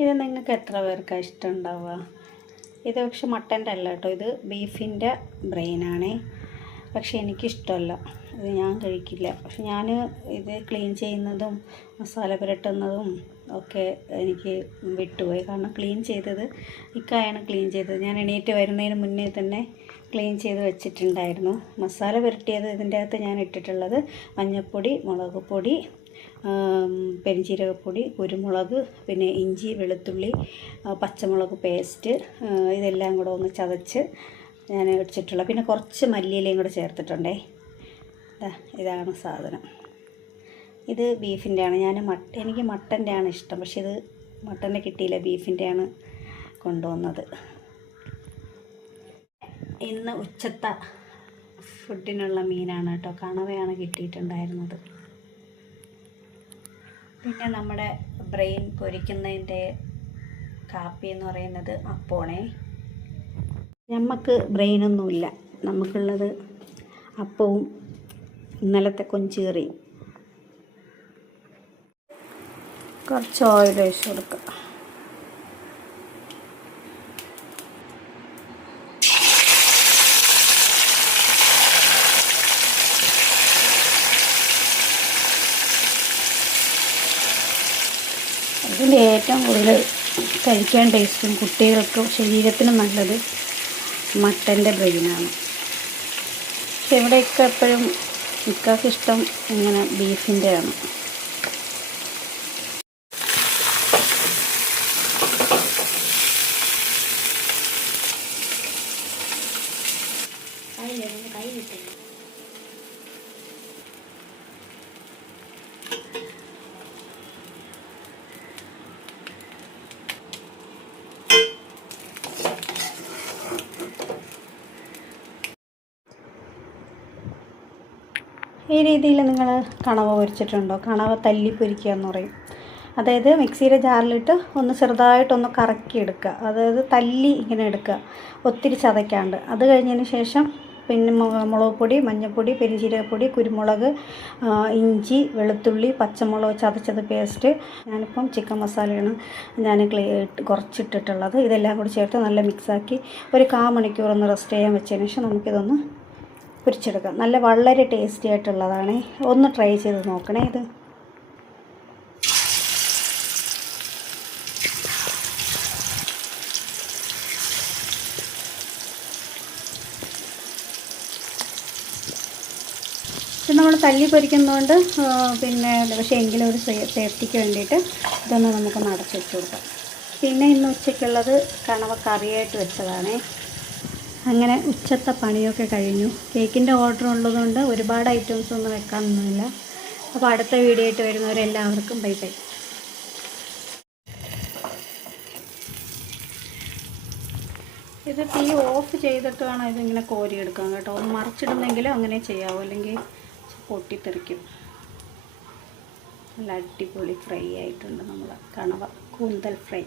ഇത് നിങ്ങൾക്ക് എത്ര പേർക്കാണ് ഇഷ്ടമുണ്ടാവുക? ഇത് പക്ഷെ മട്ടൻ്റെ അല്ല കേട്ടോ, ഇത് ബീഫിൻ്റെ ബ്രെയിനാണേ. പക്ഷെ എനിക്കിഷ്ടമല്ല, ഇത് ഞാൻ കഴിക്കില്ല. പക്ഷെ ഞാൻ ഇത് ക്ലീൻ ചെയ്യുന്നതും മസാല പുരട്ടുന്നതും ഒക്കെ എനിക്ക് വിട്ടുപോയി. കാരണം ക്ലീൻ ചെയ്തത് ഇക്കായാണ് ക്ലീൻ ചെയ്തത്. ഞാൻ എണീറ്റ് വരുന്നതിന് മുന്നേ തന്നെ ക്ലീൻ ചെയ്ത് വെച്ചിട്ടുണ്ടായിരുന്നു. മസാല പുരട്ടിയത് ഇതിൻ്റെ അകത്ത് ഞാൻ ഇട്ടിട്ടുള്ളത് മഞ്ഞൾപ്പൊടി, മുളക് പൊടി, പെരിഞ്ജീരകപ്പൊടി, കുരുമുളക്, പിന്നെ ഇഞ്ചി, വെളുത്തുള്ളി, പച്ചമുളക് പേസ്റ്റ്, ഇതെല്ലാം കൂടെ ഒന്ന് ചതച്ച് ഞാൻ വെച്ചിട്ടുള്ളത്. പിന്നെ കുറച്ച് മല്ലിയിലയും കൂടെ ചേർത്തിട്ടുണ്ടേ. ഇതാണ് സാധനം. ഇത് ബീഫിൻ്റെയാണ്. എനിക്ക് മട്ടൻ്റെയാണ് ഇഷ്ടം, പക്ഷെ ഇത് മട്ടൻ്റെ കിട്ടിയില്ല, ബീഫിൻ്റെയാണ് കൊണ്ടുവന്നത്. ഇന്ന് ഉച്ചത്തെ ഫുഡിനുള്ള മീനാണ് കേട്ടോ, കണവയാണ് കിട്ടിയിട്ടുണ്ടായിരുന്നത്. പിന്നെ നമ്മുടെ ബ്രെയിൻ പൊരിക്കുന്നതിൻ്റെ കാപ്പി എന്ന് പറയുന്നത് അപ്പമാണേ. നമുക്ക് ബ്രെയിനൊന്നുമില്ല, നമുക്കുള്ളത് അപ്പവും ഇന്നലത്തെ കൊഞ്ചേറിയും. കുറച്ച് ഓയിൽ ഒഴിച്ച് കൊടുക്കുക. ഇതിൻ്റെ ഏറ്റവും കൂടുതൽ കഴിക്കാൻ ടേസ്റ്റും കുട്ടികൾക്കും ശരീരത്തിനും നല്ലത് മട്ടൻ്റെ ബ്രെയിനാണ്. പക്ഷെ ഇവിടെയൊക്കെ എപ്പോഴും മിക്കവാറും ഇഷ്ടം ഇങ്ങനെ ബീഫിൻ്റെയാണ്. ഈ രീതിയിൽ നിങ്ങൾ കണവ പൊരിച്ചിട്ടുണ്ടോ? കണവ തല്ലി പൊരിക്കുക എന്ന് പറയും. അതായത് മിക്സിയുടെ ജാറിലിട്ട് ഒന്ന് ചെറുതായിട്ടൊന്ന് കറക്കിയെടുക്കുക. അതായത് തല്ലി ഇങ്ങനെ എടുക്കുക, ഒത്തിരി ചതയ്ക്കാണ്ട്. അത് കഴിഞ്ഞതിന് ശേഷം പിന്നെ മുളക് പൊടി, മഞ്ഞൾപ്പൊടി, പെരിഞ്ജീരകപ്പൊടി, കുരുമുളക്, ഇഞ്ചി, വെളുത്തുള്ളി, പച്ചമുളക് ചതച്ചത് പേസ്റ്റ്, ഞാനിപ്പം ചിക്കൻ മസാലയാണ് കുറച്ചിട്ടിട്ടുള്ളത്. ഇതെല്ലാം കൂടി ചേർത്ത് നല്ല മിക്സാക്കി ഒരു 1/4 മണിക്കൂർ ഒന്ന് റെസ്റ്റ് ചെയ്യാൻ വെച്ചതിന് ശേഷം നമുക്കിതൊന്ന് പൊരിച്ചെടുക്കാം. വളരെ ടേസ്റ്റി ആയിട്ടുള്ളതാണ്. ഒന്ന് ട്രൈ ചെയ്ത് നോക്കണേ. ഇത് നമ്മൾ തല്ലി പൊരിക്കുന്നതുകൊണ്ട് പിന്നെ പക്ഷേ എങ്കിലും ഒരു സേഫ്റ്റിക്ക് വേണ്ടിയിട്ട് ഇതൊന്ന് നമുക്കൊന്ന് അടച്ചു വെച്ച് കൊടുക്കാം. പിന്നെ ഇന്ന് ഉച്ചയ്ക്കുള്ളത് കണവ കറിയായിട്ട് വെച്ചതാണേ. അങ്ങനെ ഉച്ചത്തെ പണിയൊക്കെ കഴിഞ്ഞു. കേക്കിൻ്റെ ഓർഡർ ഉള്ളതുകൊണ്ട് ഒരുപാട് ഐറ്റംസ് ഒന്നും വെക്കാനൊന്നുമില്ല. അപ്പോൾ അടുത്ത വീഡിയോ ആയിട്ട് വരുന്നവരെല്ലാവർക്കും ബൈ ബൈ. ഇത് തീ ഓഫ് ചെയ്തിട്ട് വേണം ഇതിങ്ങനെ കോരിയെടുക്കാൻ കേട്ടോ. ഒന്ന് മറിച്ചിടുന്നെങ്കിലും അങ്ങനെ ചെയ്യാവൂ, അല്ലെങ്കിൽ പൊട്ടിത്തെറിക്കും. നല്ല അടിപൊളി ഫ്രൈ ആയിട്ടുണ്ട് നമ്മളെ കണവ കൂന്തൽ ഫ്രൈ.